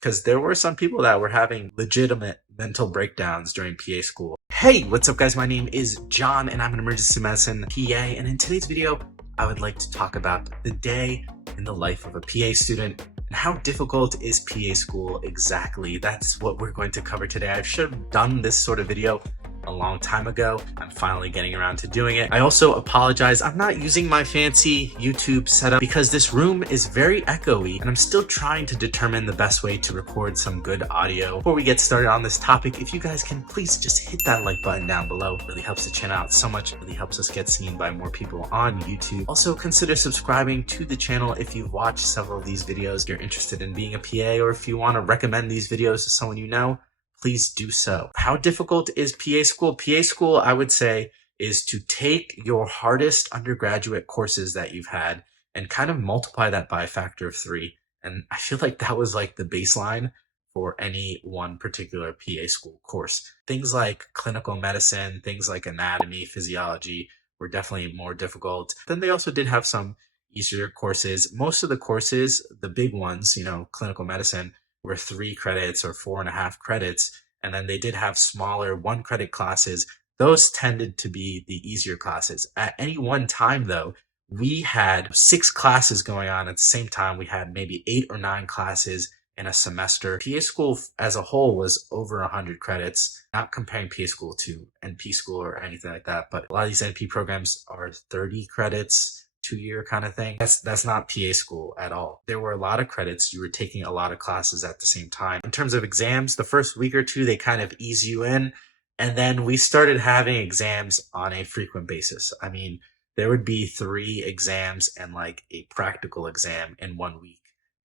because there were some people that were having legitimate mental breakdowns during PA school. Hey, what's up guys? My name is John and I'm an emergency medicine PA, and in today's video, I would like to talk about the day in the life of a PA student and how difficult is PA school exactly. That's what we're going to cover today. I should have done this sort of video a long time ago. I'm finally getting around to doing it. I also apologize. I'm not using my fancy YouTube setup because this room is very echoey and I'm still trying to determine the best way to record some good audio. Before we get started on this topic, if you guys can please just hit that like button down below. It really helps the channel out so much. It really helps us get seen by more people on YouTube. Also consider subscribing to the channel if you've watched several of these videos, if you're interested in being a PA, or if you want to recommend these videos to someone you know, please do so. How difficult is PA school? PA school, I would say, is to take your hardest undergraduate courses that you've had and kind of multiply that by a factor of 3. And I feel like that was like the baseline for any one particular PA school course. Things like clinical medicine, things like anatomy, physiology were definitely more difficult. Then they also did have some easier courses. Most of the courses, the big ones, clinical medicine, were 3 credits or 4.5 credits. And then they did have smaller 1-credit classes. Those tended to be the easier classes. At any one time, though, we had 6 classes going on at the same time. We had maybe 8 or 9 classes in a semester. PA school as a whole was over 100 credits, not comparing PA school to NP school or anything like that. But a lot of these NP programs are 30 credits, 2-year kind of thing. That's not PA school at all. There were a lot of credits. You were taking a lot of classes at the same time. In terms of exams, the first week or two, they kind of ease you in. And then we started having exams on a frequent basis. I mean, there would be 3 exams and like a practical exam in 1 week.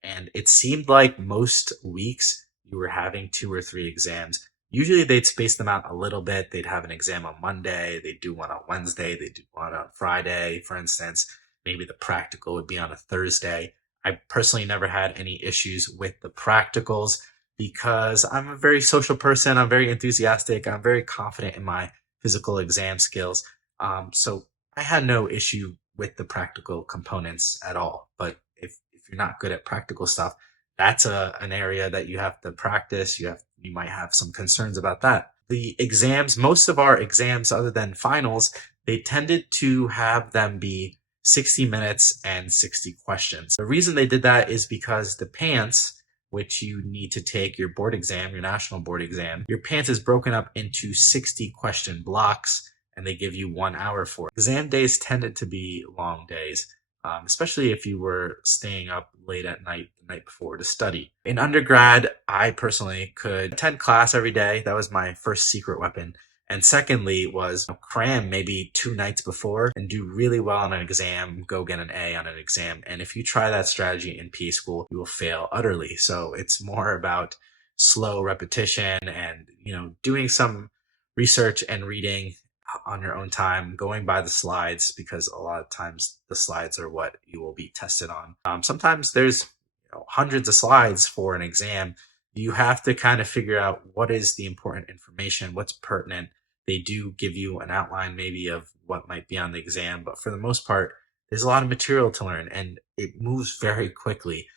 And it seemed like most weeks you were having 2 or 3 exams. Usually they'd space them out a little bit. They'd have an exam on Monday. They'd do one on Wednesday. They'd do one on Friday, for instance. Maybe the practical would be on a Thursday. I personally never had any issues with the practicals because I'm a very social person. I'm very enthusiastic. I'm very confident in my physical exam skills. So I had no issue with the practical components at all. But if you're not good at practical stuff, that's an area that you have to practice. You might have some concerns about that. The exams, most of our exams other than finals, they tended to have them be 60 minutes and 60 questions. The reason they did that is because the PANCE, which you need to take your board exam, your national board exam, your PANCE is broken up into 60 question blocks and they give you 1 hour for it. Exam days tended to be long days, especially if you were staying up late at night the night before to study. In undergrad, I personally could attend class every day. That was my first secret weapon. And secondly was cram maybe 2 nights before and do really well on an exam, go get an A on an exam. And if you try that strategy in PA school, you will fail utterly. So it's more about slow repetition and, doing some research and reading on your own time, going by the slides, because a lot of times the slides are what you will be tested on. Sometimes there's hundreds of slides for an exam. You have to kind of figure out what is the important information, what's pertinent. They do give you an outline maybe of what might be on the exam, but for the most part, there's a lot of material to learn and it moves very quickly.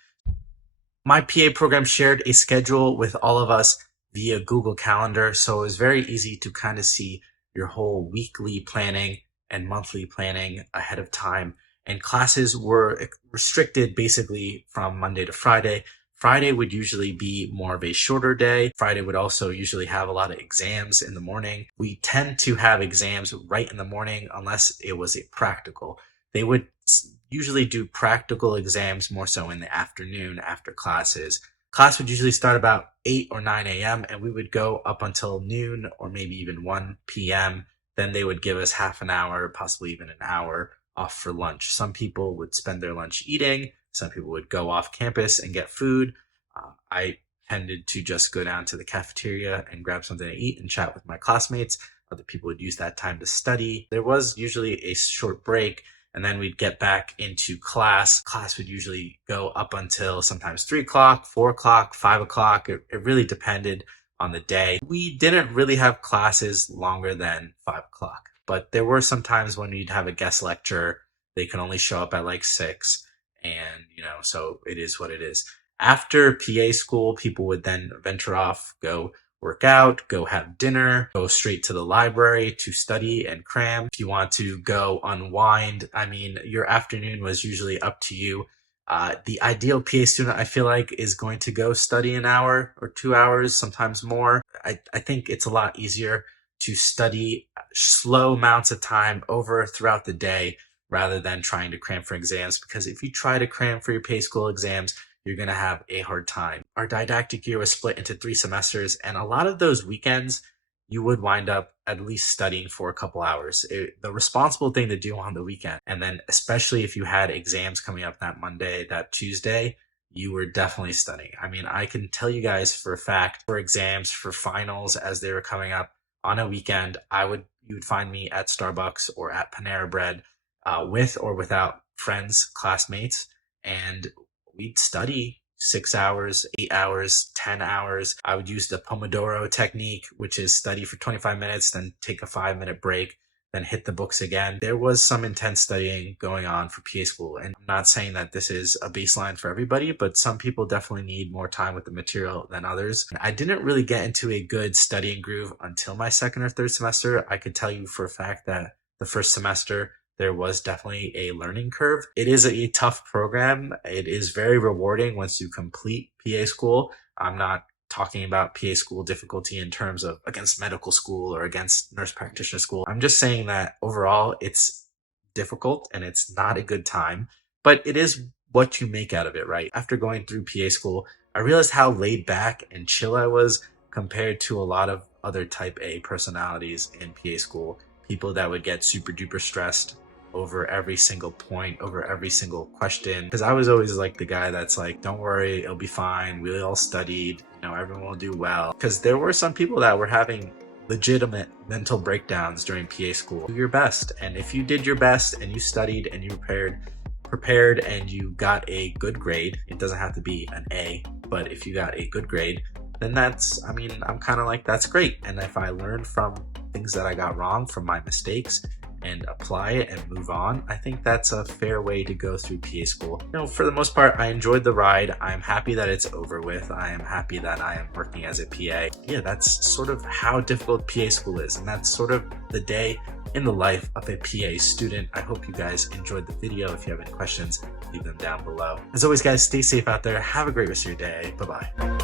My PA program shared a schedule with all of us via Google Calendar, so it was very easy to kind of see your whole weekly planning and monthly planning ahead of time. And classes were restricted basically from Monday to Friday. Friday would usually be more of a shorter day. Friday would also usually have a lot of exams in the morning. We tend to have exams right in the morning unless it was a practical. They would usually do practical exams more so in the afternoon after classes. Class would usually start about 8 or 9 a.m. and we would go up until noon or maybe even 1 p.m. Then they would give us half an hour, possibly even an hour off for lunch. Some people would spend their lunch eating. Some people would go off campus and get food. I tended to just go down to the cafeteria and grab something to eat and chat with my classmates. Other people would use that time to study. There was usually a short break and then we'd get back into class. Class would usually go up until sometimes 3 o'clock, 4 o'clock, 5 o'clock. It really depended on the day. We didn't really have classes longer than 5 o'clock, but there were some times when we'd have a guest lecture. They could only show up at like 6. And, so it is what it is. After PA school, people would then venture off, go work out, go have dinner, go straight to the library to study and cram. If you want to go unwind, I mean, your afternoon was usually up to you. The ideal PA student, I feel like, is going to go study an hour or 2 hours, sometimes more. I think it's a lot easier to study slow amounts of time over throughout the day rather than trying to cram for exams, because if you try to cram for your PA school exams, you're going to have a hard time. Our didactic year was split into 3 semesters, and a lot of those weekends, you would wind up at least studying for a couple hours. The responsible thing to do on the weekend, and then especially if you had exams coming up that Monday, that Tuesday, you were definitely studying. I mean, I can tell you guys for a fact, for exams, for finals, as they were coming up on a weekend, you would find me at Starbucks or at Panera Bread, with or without friends, classmates, and we'd study 6 hours, 8 hours, 10 hours. I would use the Pomodoro technique, which is study for 25 minutes, then take a 5-minute break, then hit the books again. There was some intense studying going on for PA school. And I'm not saying that this is a baseline for everybody, but some people definitely need more time with the material than others. I didn't really get into a good studying groove until my second or third semester. I could tell you for a fact that the first semester, there was definitely a learning curve. It is a tough program. It is very rewarding once you complete PA school. I'm not talking about PA school difficulty in terms of against medical school or against nurse practitioner school. I'm just saying that overall it's difficult and it's not a good time, but it is what you make out of it, right? After going through PA school, I realized how laid back and chill I was compared to a lot of other type A personalities in PA school. People that would get super duper stressed over every single point, over every single question. Because I was always like the guy that's like, don't worry, it'll be fine. We all studied, everyone will do well. Because there were some people that were having legitimate mental breakdowns during PA school. Do your best. And if you did your best and you studied and you prepared and you got a good grade, it doesn't have to be an A, but if you got a good grade, then I'm kind of like, that's great. And if I learned from things that I got wrong, from my mistakes, and apply it and move on, I think that's a fair way to go through PA school. For the most part, I enjoyed the ride. I'm happy that it's over with. I am happy that I am working as a PA. Yeah, that's sort of how difficult PA school is, and that's sort of the day in the life of a PA student. I hope you guys enjoyed the video. If you have any questions, leave them down below. As always, guys, stay safe out there. Have a great rest of your day. Bye-bye.